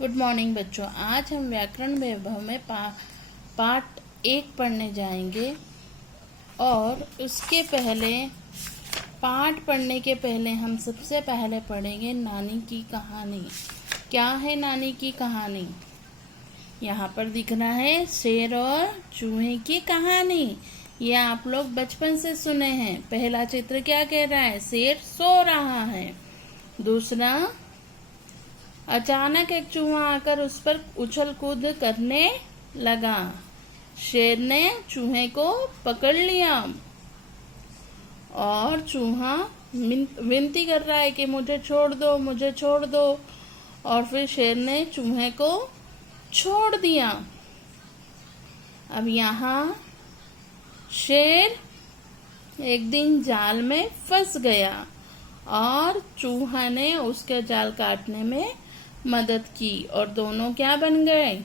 Good morning बच्चों। आज हम व्याकरण वैभव में पाठ 1 पढ़ने जाएंगे और उसके पहले पाठ पढ़ने के पहले हम सबसे पहले पढ़ेंगे नानी की कहानी। क्या है नानी की कहानी? यहाँ पर दिख रहा है शेर और चूहे की कहानी। ये आप लोग बचपन से सुने हैं। पहला चित्र क्या कह रहा है? शेर सो रहा है। दूसरा, अचानक एक चूहा आकर उस पर उछल कूद करने लगा। शेर ने चूहे को पकड़ लिया और चूहा विनती कर रहा है कि मुझे छोड़ दो, मुझे छोड़ दो। और फिर शेर ने चूहे को छोड़ दिया। अब यहाँ शेर एक दिन जाल में फंस गया और चूहा ने उसके जाल काटने में मदद की और दोनों क्या बन गए?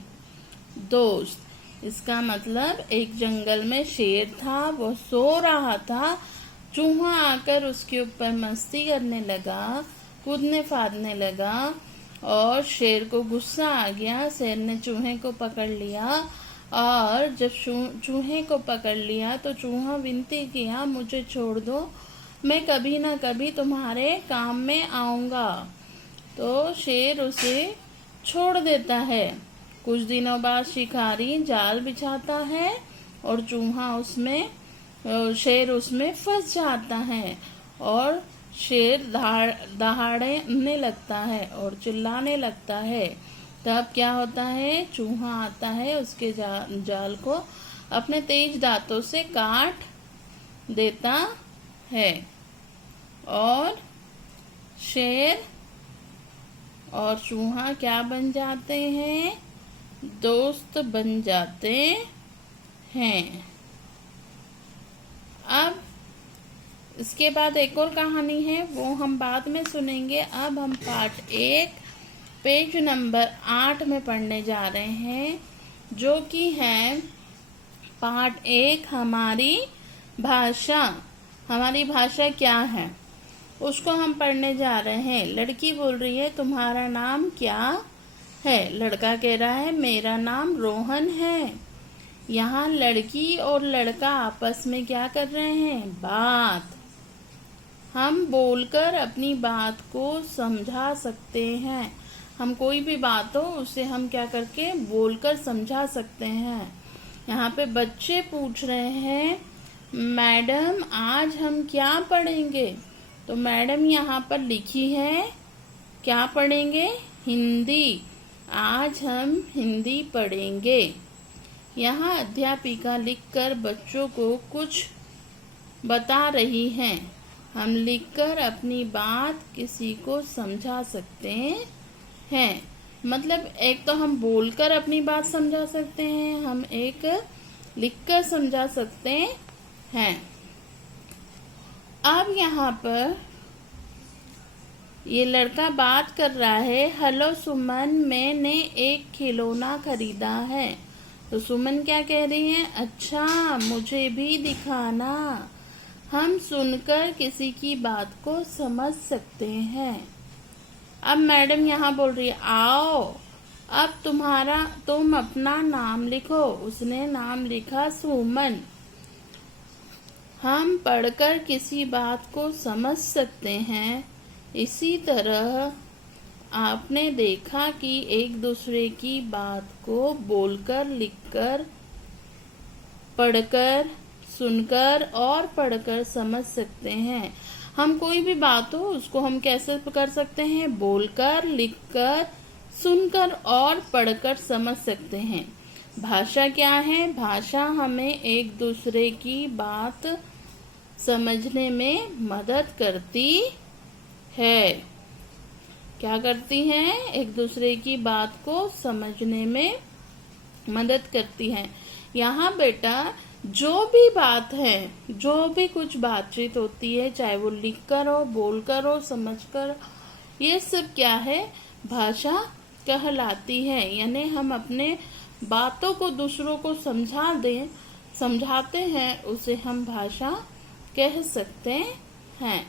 दोस्त। इसका मतलब एक जंगल में शेर था, वो सो रहा था। चूहा आकर उसके ऊपर मस्ती करने लगा, कूदने फादने लगा और शेर को गुस्सा आ गया। शेर ने चूहे को पकड़ लिया और जब चूहे को पकड़ लिया तो चूहा विनती किया, मुझे छोड़ दो, मैं कभी ना कभी तुम्हारे काम में आऊंगा। तो शेर उसे छोड़ देता है। कुछ दिनों बाद शिकारी जाल बिछाता है और शेर उसमें फंस जाता है और शेर दहाड़ने लगता है और चिल्लाने लगता है। तब क्या होता है? चूहा आता है, उसके जाल को अपने तेज दांतों से काट देता है और शेर और चूहा क्या बन जाते हैं? दोस्त बन जाते हैं। अब इसके बाद एक और कहानी है, वो हम बाद में सुनेंगे। अब हम पाठ 1 पेज नंबर 8 में पढ़ने जा रहे हैं, जो कि है पाठ 1 हमारी भाषा। हमारी भाषा क्या है उसको हम पढ़ने जा रहे हैं। लड़की बोल रही है, तुम्हारा नाम क्या है? लड़का कह रहा है, मेरा नाम रोहन है। यहाँ लड़की और लड़का आपस में क्या कर रहे हैं? बात। हम बोलकर अपनी बात को समझा सकते हैं। हम कोई भी बात हो उसे हम क्या करके बोलकर समझा सकते हैं। यहाँ पे बच्चे पूछ रहे हैं, मैडम आज हम क्या पढ़ेंगे? तो मैडम यहाँ पर लिखी है, क्या पढ़ेंगे? हिंदी। आज हम हिंदी पढ़ेंगे। यहाँ अध्यापिका लिखकर बच्चों को कुछ बता रही हैं। हम लिखकर अपनी बात किसी को समझा सकते हैं। मतलब एक तो हम बोलकर अपनी बात समझा सकते हैं, हम एक लिखकर समझा सकते हैं। अब यहाँ पर ये लड़का बात कर रहा है, हेलो सुमन, मैंने एक खिलौना खरीदा है। तो सुमन क्या कह रही है? अच्छा, मुझे भी दिखाना। हम सुनकर किसी की बात को समझ सकते हैं। अब मैडम यहाँ बोल रही है, आओ अब तुम अपना नाम लिखो। उसने नाम लिखा सुमन। हम पढ़कर किसी बात को समझ सकते हैं। इसी तरह आपने देखा कि एक दूसरे की बात को बोलकर, लिखकर, पढ़कर, सुनकर और पढ़कर समझ सकते हैं। हम कोई भी बात हो उसको हम कैसे कर सकते हैं? बोलकर, लिखकर, सुनकर और पढ़कर समझ सकते हैं। भाषा क्या है? भाषा हमें एक दूसरे की बात समझने में मदद करती है। क्या करती है? एक दूसरे की बात को समझने में मदद करती है। यहाँ बेटा जो भी बात है, जो भी कुछ बातचीत होती है, चाहे वो लिखकर हो, बोलकर हो, समझकर, ये सब क्या है? भाषा कहलाती है। यानी हम अपने बातों को दूसरों को समझाते हैं, उसे हम भाषा कह सकते हैं।